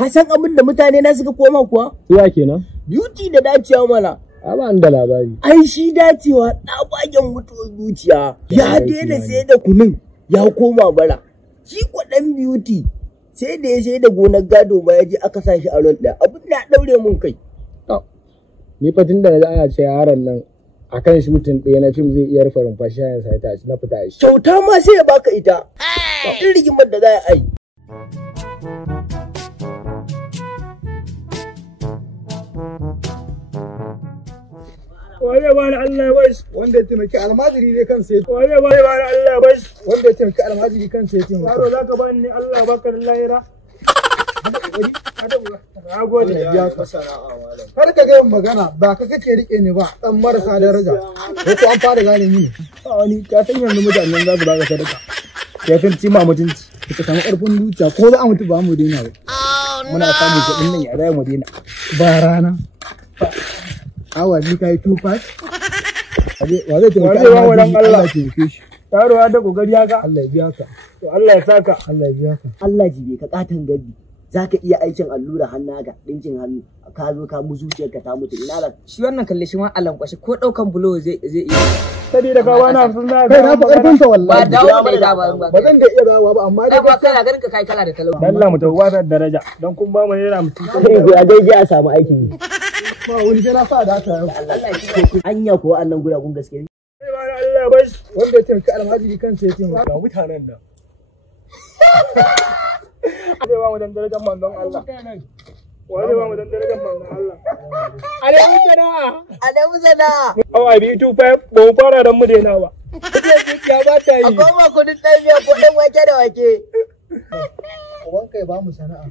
Ka san abin da mutane na suka koma kuwa? Iya kenan. Beauty da dacewa mana. Ba da labari. Ai shi dacewa ɗabagen mutuwar zuciya. Ya daina sai da kunun ya koma bara. Shi kwaɗan beauty sai da ya sai da gonar gado ma ya je aka sa shi a ron ɗaya. Abin da ya ɗaure mun kai. Ni fa tun da na ana ce yaron nan akan shutin ɗaya na fim zai iya rufe rumfashi ya sa ta na fita shi. Kyauta ma sai ya baka ita. Irin rigimar da za a yi. Waye ba da Allah ya bashi wanda ya taimaki almajiri ne kan sai waye ba da Allah ya bashi wanda ya taimaki almajiri kan sai taimaka yaro zaka ba ni Allah baka da lahira na gode har ka ga magana ba ka kake rike ni ba dan marasa daraja ko an fara gane ni wani ka san yanzu mutanen za su baka sadaka ya san ci ma mutunci ka samu karfin zuciya ko za a mutu ba mu daina ba muna samun kuɗin nan ya zai mu daina ba rana awa ni kai tufa wa zai taimaka Allah ya taimake shi yaro ya da kokari haka Allah ya biya ka to Allah ya saka Allah ya biya ka Allah jibe ka katan gadi zaka iya aikin allura hannu ga dinkin hannu ka zo ka mu zuciyarka ta mutu ina da shi wannan kalle shi ma alan kwashi ko daukan bulo zai iya sai da kawa na sun na kai na karfin sa wallahi ba dawo da ita ba zan da iya dawowa ba amma dai ba kana ganin ka kai kala da talauci Allah mu tawwa da daraja dan kun ba mu yana mutum a daidai a samu aikin yi ba wani kana sa da ta anya ko annan guragun gaske ne Allah bashi wanda ya taimaki almajiri kan sai taimaka ga mutanen da zai ba mu dan darajar manzon Allah wani ba mu dan darajar manzon Allah Adamu sana'a awa biyu 25 ba mu fara dan mu daina ba ya ba ta yi akwai ma kudin ɗan miya ko ɗan wake da wake wanka ya ba mu sana'a